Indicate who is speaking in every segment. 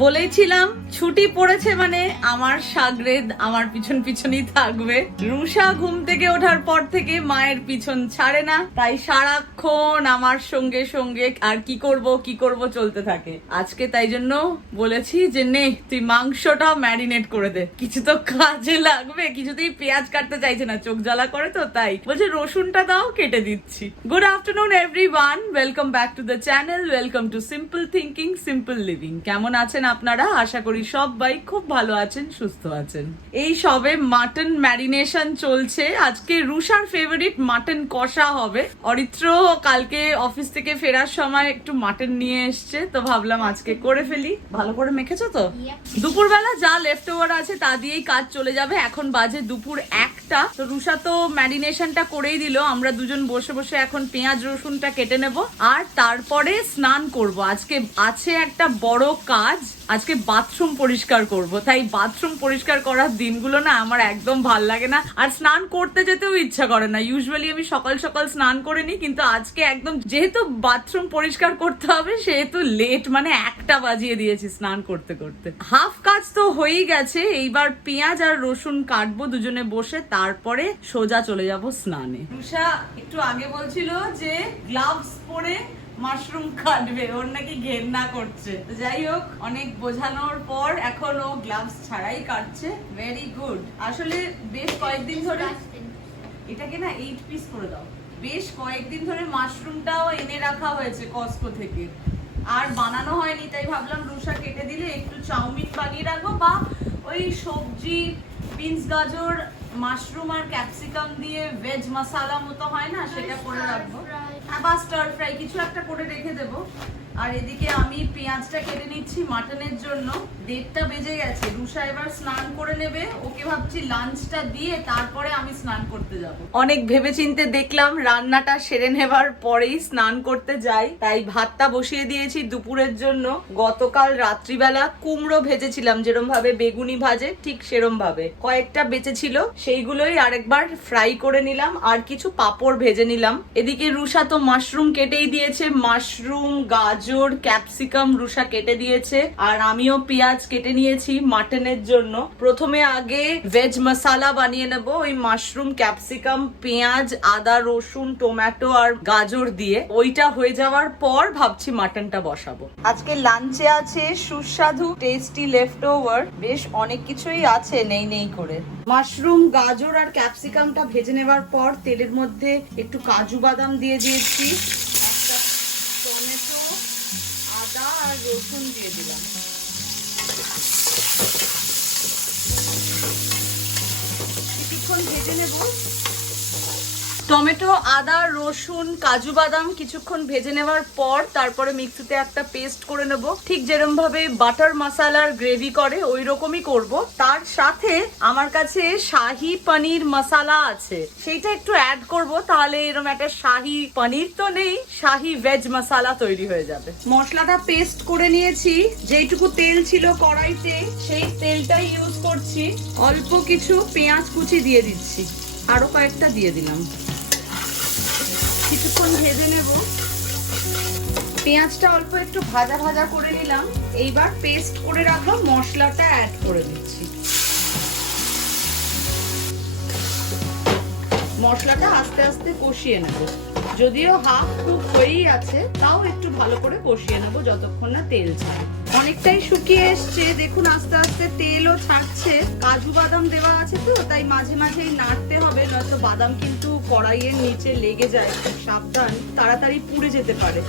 Speaker 1: বলেছিলাম ছুটি পড়েছে মানে আমার সাগরেদ আমার পিছন পিছনই থাকবে। রুষা ঘুম থেকে ওঠার পর থেকে মায়ের পিছন ছাড়ে না, তাই সারাক্ষণ আমার সঙ্গে সঙ্গে আর কি করব কি করব চলতে থাকে। আজকে তাই জন্য বলেছি যে নে, তুই মাংসটা ম্যারিনেট করে দে। কিছু তো কাজে লাগবে, কিছুতেই পেঁয়াজ কাটতে চাইছে না, চোখ জ্বালা করে তো তাই। বলছে, রসুনটা দাও, কেটে দিচ্ছি। Good afternoon everyone welcome back to the channel welcome to simple thinking simple living কেমন আছেন আপনারা? আশা করি সবাই খুব ভালো আছেন সুস্থ আছেন। এই সবে মাটন ম্যারিনেশন চলছে। আজকে রুষার ফেভারিট মাটন কষা হবে। অরিত্র কালকে অফিস থেকে ফেরার সময় একটু মাটন নিয়ে এসছে তো ভাবলাম আজকে করে ফেলি। ভালো করে মেখেছো তো? দুপুরবেলা যা লেফট ওভার আছে তা দিয়েই কাজ চলে যাবে। এখন বাজে দুপুর একটা। তো রুষা তো ম্যারিনেশনটা করেই দিল। আমরা দুজন বসে বসে এখন পেঁয়াজ রসুনটা কেটে নেব। আর তারপরে স্নান করব। আজকে আছে একটা বড় কাজ। আজকে বাথরুম পরিষ্কার করব। তাই বাথরুম পরিষ্কার করার দিনগুলো না আমার একদম ভালো লাগে না। আর স্নান করতে যেতেও ইচ্ছা করে না। ইউজুয়ালি আমি সকাল সকাল স্নান করে নিই, কিন্তু আজকে একদম যেহেতু বাথরুম পরিষ্কার করতে হবে, সেহেতু লেট মানে একটা বাজিয়ে দিয়েছি স্নান করতে করতে। হাফ কাজ তো হয়েই গেছে, এইবার পেঁয়াজ আর রসুন কাটবো দুজনে বসে, তারপরে সোজা চলে যাব স্নানে। একটু আগে বলছিল যে গ্লাভস পরে মাশরুম কাটবে ওর নাকি ঘেন্না করছে। তো যাই হোক অনেক বোঝানোর পর এখন ও গ্লাভস ছাড়াই কাটছে। ভেরি গুড আসলে বেশ কয়েকদিন ধরে এটাকে না এইট পিস করে দাও। বেশ কয়েকদিন ধরে মাশরুমটাও এনে রাখা হয়েছে কস্কো থেকে। আর বানানো হয়নি তাই ভাবলাম রুষা কেটে দিলে একটু চাউমিন বানিয়ে রাখব বা ওই সবজি বিনস গাজর মাশরুম আর ক্যাপসিকাম দিয়ে ভেজ মশালা মতো হয় না সেটা করে রাখব। বা স্টার ফ্রাই কিছু একটা করে রেখে দেবো। আর এদিকে আমি পেঁয়াজটা কেটে নিচ্ছি মাটনের জন্য। দেড়টা বেজে গেছে। রুষা এবার স্নান করে নেবে। ওকে ভাবছি লাঞ্চটা দিয়ে তারপরে আমি স্নান করতে যাব। অনেক ভেবেচিন্তে দেখলাম রান্নাটা সেরে নেবার পরেই স্নান করতে যাই। তাই ভাতটা বসিয়ে দিয়েছি দুপুরের জন্য। গতকাল রাত্রিবেলা কুমড়ো ভেজেছিলাম যেরম ভাবে বেগুনি ভাজে, ঠিক সেরম ভাবে কয়েকটা বেঁচে ছিল সেইগুলোই আরেকবার ফ্রাই করে নিলাম, আর কিছু পাপড় ভেজে নিলাম। এদিকে রুষা তো মাশরুম কেটেই দিয়েছে। মাশরুম গাজর, ক্যাপসিকাম রুষা কেটে দিয়েছে, আর আমিও পেঁয়াজ কেটে নিয়েছি মাটনের জন্য। প্রথমে আগে ভেজ মশালা বানিয়ে নেব, ওই মাশরুম ক্যাপসিকাম পেঁয়াজ, আদা, রসুন টমেটো আর গাজর দিয়ে। ওইটা হয়ে যাওয়ার পর ভাবছি মাটনটা বসাবো। আজকে লাঞ্চে আছে সুস্বাদু টেস্টি লেফট ওভার বেশ অনেক কিছুই আছে, নেই নেই করে। মাশরুম গাজর আর ক্যাপসিকামটা ভেজে নেবার পর তেলের মধ্যে একটু কাজু বাদাম দিয়ে দিয়েছি একটা টমেটো আদা আর রসুন দিয়ে দিলাম। কিছুক্ষণ ভেজে নেব। টমেটো, আদা, রসুন, কাজু বাদাম কিছুক্ষণ ভেজে নেওয়ার পর তারপরে মিক্সিতে একটা পেস্ট করে নেব। ঠিক যেরকম ভাবে বাটার মশালার গ্রেভি করে ওই রকমই করব। তার সাথে আমার কাছে শাহি পনির মশালা আছে। সেইটা একটু অ্যাড করব, তাহলে এরকম একটা শাহি পনির তো নেই, শাহি ভেজ মশালা তৈরি হয়ে যাবে। মশলাটা পেস্ট করে নিয়েছি। যেইটুকু তেল ছিল কড়াইতে, সেই তেলটাই ইউজ করছি। অল্প কিছু পেঁয়াজ কুচি দিয়ে দিচ্ছি। আরও কয়েকটা দিয়ে দিলাম। কিছুক্ষণ ভেজে নেব। পেঁয়াজটা অল্প একটু ভাজা ভাজা করে নিলাম। এইবার পেস্ট করে রাখলাম মশলাটা অ্যাড করে দিচ্ছি। মশলাটা আস্তে আস্তে কষিয়ে নেব। যদিও হাফ কুক হয়েই আছে, তাও একটু ভালো করে কষিয়ে নেব যতক্ষণ না তেল ছাড়ে। অনেকটাই শুকিয়ে এসছে, দেখুন আস্তে আস্তে তেলও ছাড়ছে। কাজু বাদাম দেওয়া আছে তো, তাই মাঝে মাঝেই নাড়তে হবে, নয়তো বাদাম কিন্তু কড়াইয়ের নিচে লেগে যায়, খুব সাবধান, তাড়াতাড়ি পুড়ে যেতে পারে।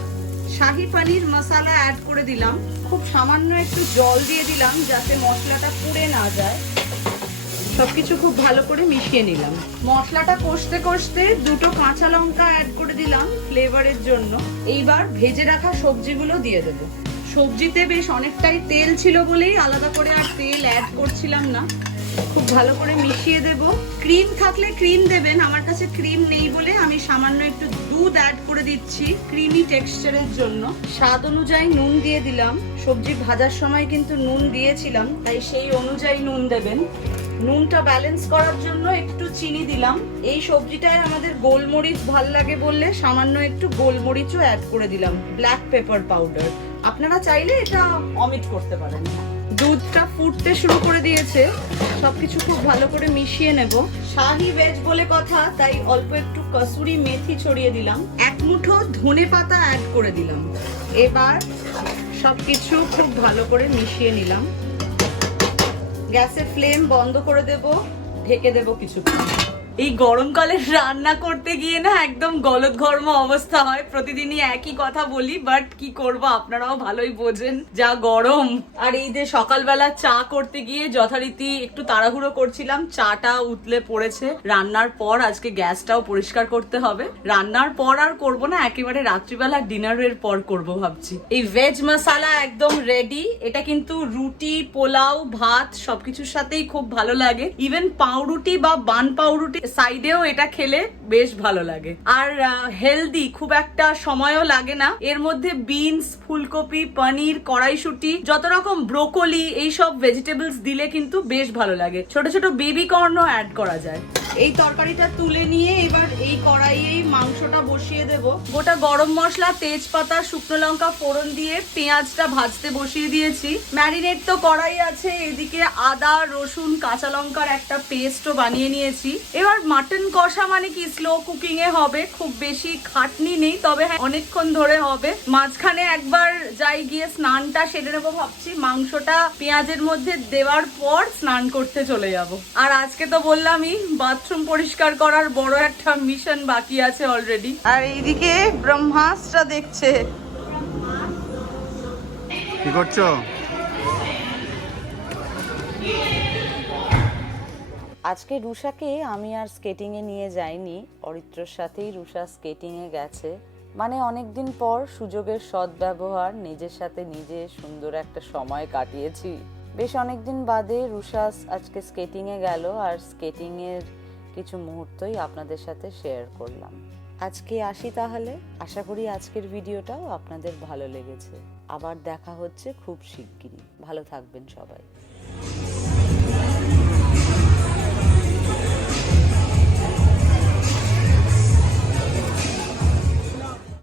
Speaker 1: শাহি পানির মশালা অ্যাড করে দিলাম। খুব সামান্য একটু জল দিয়ে দিলাম যাতে মশলাটা পুড়ে না যায়। সবকিছু খুব ভালো করে মিশিয়ে নিলাম। মশলাটা কষতে কষতে দুটো কাঁচা লঙ্কা অ্যাড করে দিলাম ফ্লেভারের জন্য। এইবার ভেজে রাখা সবজিগুলো দিয়ে দেবো। সবজিতে বেশ অনেকটাই তেল ছিল বলেই আলাদা করে আর তেল অ্যাড করছিলাম না। খুব ভালো করে মিশিয়ে দেব। ক্রিম থাকলে ক্রিম দেবেন, আমার কাছে ক্রিম নেই বলে আমি সামান্য একটু দুধ অ্যাড করে দিচ্ছি ক্রিমি টেক্সচারের জন্য। স্বাদ অনুযায়ী নুন দিয়ে দিলাম। সবজি ভাজার সময় কিন্তু নুন দিয়েছিলাম, তাই সেই অনুযায়ী নুন দেবেন। নুনটা ব্যালেন্স করার জন্য একটু চিনি দিলাম। এই সবজিটায় আমাদের গোলমরিচ ভালো লাগে বললে সামান্য একটু গোলমরিচও অ্যাড করে দিলাম ব্ল্যাক পেপার পাউডার আপনারা চাইলে এটা অমিট করতে পারেন। দুধটা ফুটতে শুরু করে দিয়েছে, সবকিছু খুব ভালো করে মিশিয়ে নেব। শাহি ভেজ বলে কথা, তাই অল্প একটু কসুরি মেথি ছড়িয়ে দিলাম। এক মুঠো ধনে পাতা অ্যাড করে দিলাম। এবার সবকিছু খুব ভালো করে মিশিয়ে নিলাম। গ্যাসের ফ্লেম বন্ধ করে দেব ঢেকে দেব কিছুক্ষণ। এই গরমকালে রান্না করতে গিয়ে না একদম গলদঘর্ম অবস্থা হয়। প্রতিদিনই একই কথা বলি বাট কি করব? আপনারাও ভালোই বোঝেন যা গরম। আর এই যে সকালবেলা চা করতে গিয়ে যথারীতি একটু তাড়াহুড়ো করছিলাম, চাটা উতলে পড়েছে। রান্নার পর আজকে গ্যাসটাও পরিষ্কার করতে হবে। রান্নার পর আর করব না, একেবারে রাত্রিবেলা ডিনারের পর করব ভাবছি। এই ভেজ মশালা একদম রেডি এটা কিন্তু রুটি, পোলাও, ভাত সবকিছুর সাথেই খুব ভালো লাগে। ইভেন পাউরুটি বা বান পাউরুটি সাইডেও এটা খেলে বেশ ভালো লাগে। আর হেলদি খুব একটা সময়ও লাগে না। এর মধ্যে বিনস ফুলকপি পনির কড়াইশুটি যত রকম ব্রোকলি এইসব ভেজিটেবলস দিলে কিন্তু বেশ ভালো লাগে। ছোট ছোট বেবি কর্নও অ্যাড করা যায়। এই তরকারিটা তুলে নিয়ে এবার এই কড়াইয়েই মাংসটা বসিয়ে দেব। গোটা গরম মশলা তেজপাতা শুকনো লঙ্কা ফোড়ন দিয়ে পেঁয়াজটা ভাজতে বসিয়ে দিয়েছি। ম্যারিনেট তো কড়াই আছে। এদিকে আদা রসুন কাঁচা লঙ্কার একটা পেস্টও বানিয়ে নিয়েছি। এবার মাটন কষা মানে কি? স্লো কুকিং এ হবে, খুব বেশি খাটনি নেই, তবে হ্যাঁ অনেকক্ষণ ধরে হবে। মাঝখানে একবার যাই গিয়ে স্নানটা সেরে নেব ভাবছি। মাংসটা পেঁয়াজের মধ্যে দেওয়ার পর স্নান করতে চলে যাব। আর আজকে তো বললামই, বাথরুম পরিষ্কার করার বড় একটা মিশন বাকি আছে অলরেডি আর এইদিকে ব্রহ্মাস্ত্রা দেখছে।
Speaker 2: কি করছ?
Speaker 3: আজকে রুষাকে আমি আর স্কেটিংয়ে নিয়ে যাইনি। অরিত্রর সাথেই রুষা স্কেটিংয়ে গেছে। মানে অনেকদিন পর সুযোগের সদ্ব্যবহার, নিজের সাথে নিজে সুন্দর একটা সময় কাটিয়েছি। বেশ অনেকদিন বাদে রুষা আজকে স্কেটিংয়ে গেল আর স্কেটিংয়ের কিছু মুহূর্তই আপনাদের সাথে শেয়ার করলাম। আজকে আসি তাহলে। আশা করি আজকের ভিডিওটাও আপনাদের ভালো লেগেছে। আবার দেখা হচ্ছে খুব শিগগিরই। ভালো থাকবেন সবাই।